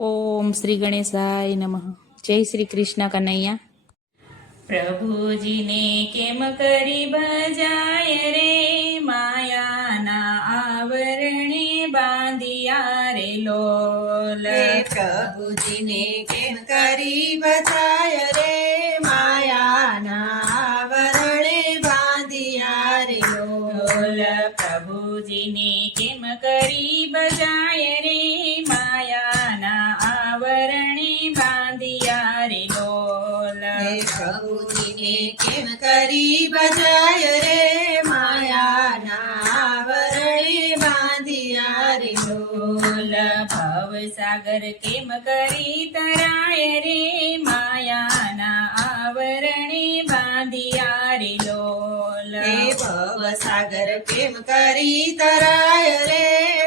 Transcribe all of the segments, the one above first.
ઓમ શ્રી ગણેશાય નમઃ. જય શ્રી કૃષ્ણ કનૈયા. પ્રભુજીને કેમ કરી ભજાય રે, માયાના આવરણે બાંધિયા રે લોલ. પ્રભુજીને કેમ કરી ભજાય રે, માયાના આવરણે બાંધિયા રે લોલ. પ્રભુજીને કેમ કરી ભજાય રે, માયાના આવરણે બાંધિયા રે લોલ. પ્રભુજીને કેમ કરી ભજાય રે, માયાના આવરણે બાંધિયા રે લોલ. ભવસાગર કેમ કરી તરાય રે, માયાના આવરણે બાંધિયા રે લોલ. ભવસાગર કેમ કરી તરાય રે,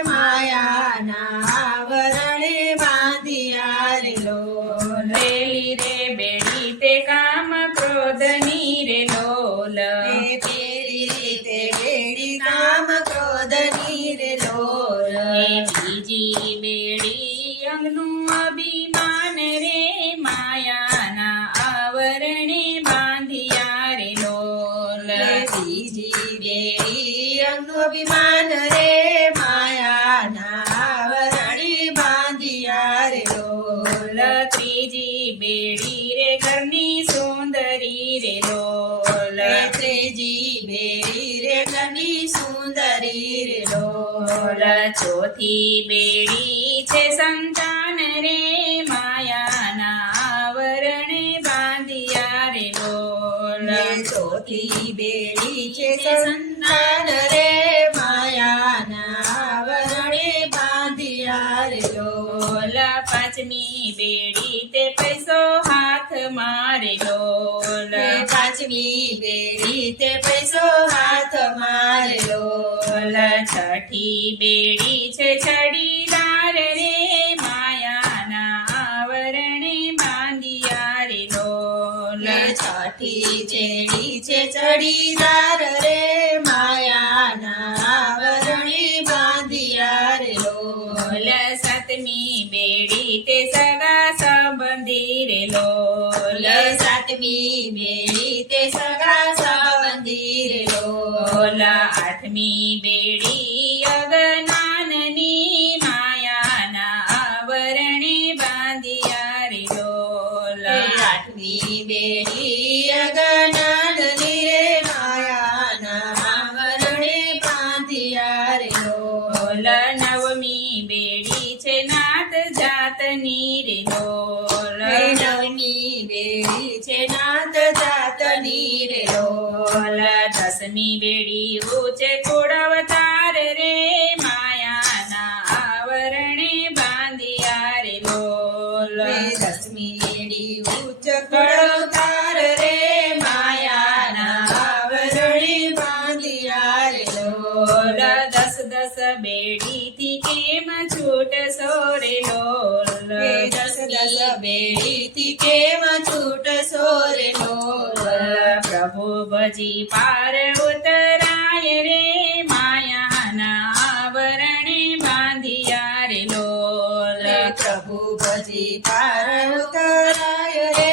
માયાના આવરણે બાંધિયા રે લોલ. રેલી રે બેડી તે કામ ક્રોધની રે લોલ. પેલી રીતે બેડી કામ ક્રોધની રે લોલ. બીજી બેડી અંગનું અભિમાન રે, માયાના આવરણે બાંધિયા રે લોલ. બીજી બેડી અંગનું અભિમાન રે, માયાના આવરણે બાંધિયા રે લોલ. ત્રીજી બેડી રે ઘરની સુંદરી રે લોલ. ત્રીજી બેડી રે ઘરની સુંદરી રે લોલ. ચોથી બેડી છે સંતાન રે, માયાના આવરણે બાંધિયા રે લોલ. ચોથી બેડી છે સંતાન રે, માયાના આવરણે બાંધિયા રે લોલ. પાંચમી બેડી તે પૈસો હાથ મારે લોલ. પાંચમી બેડી તે પૈસો હાથ મારે લોલ. છઠ્ઠી બેડી છે છડીદાર રે, માયાના આવરણે બાંધિયા રે લોલ. છઠ્ઠી ચેડી છે ચડીદાર રે, માયાના આવરણે બાંધિયા રે લોલ. સાતમી બેડી તે સગા સંબંધી રે લોલ. સાતમી બેડી તે સગા સંબંધી રે લોલ. આઠમી બેડી અજ્ઞાનની, માયાના આવરણે બાંધિયા રે લોલ. આઠમી બેડી અજ્ઞાનની રે, માયાના આવરણે બાંધિયા રે લોલ. નવમી બેડી છે નાત જાતની રે લોલ. નવમી બેડી છે નાત જાતની રે લોલ. દસમી બેડી ઊંચે કુળવતાર રે, માયાના આવરણે બાંધિયા રે લોલ. દસમી બેડી ઉચ્ચ કળવતાર રે, માયાના આવરણે બાંધિયા રે લોલ. દસ દસ બેડી થી કેમ છૂટશો રે લોલ. દસ દસ બેડી થી કેમ છૂટશો રે લોલ. પ્રભુ ભજી પાર ઉતરાય રે, માયાના આવરણે બાંધિયા રે લોલ. પ્રભુ ભજી પાર ઉતરાય રે,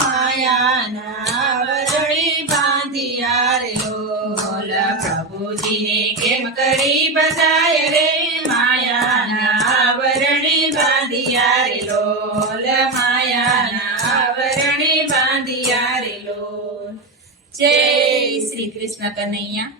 માયાના આવરણે બાંધિયા રે લોલ. પ્રભુજીને કેમ કરી બધાય રે, માયાના આવરણે બાંધિયા રે લોલ. માયાના આવરણે બાંધિયા રે લોલ. જય શ્રી કૃષ્ણ કનૈયા.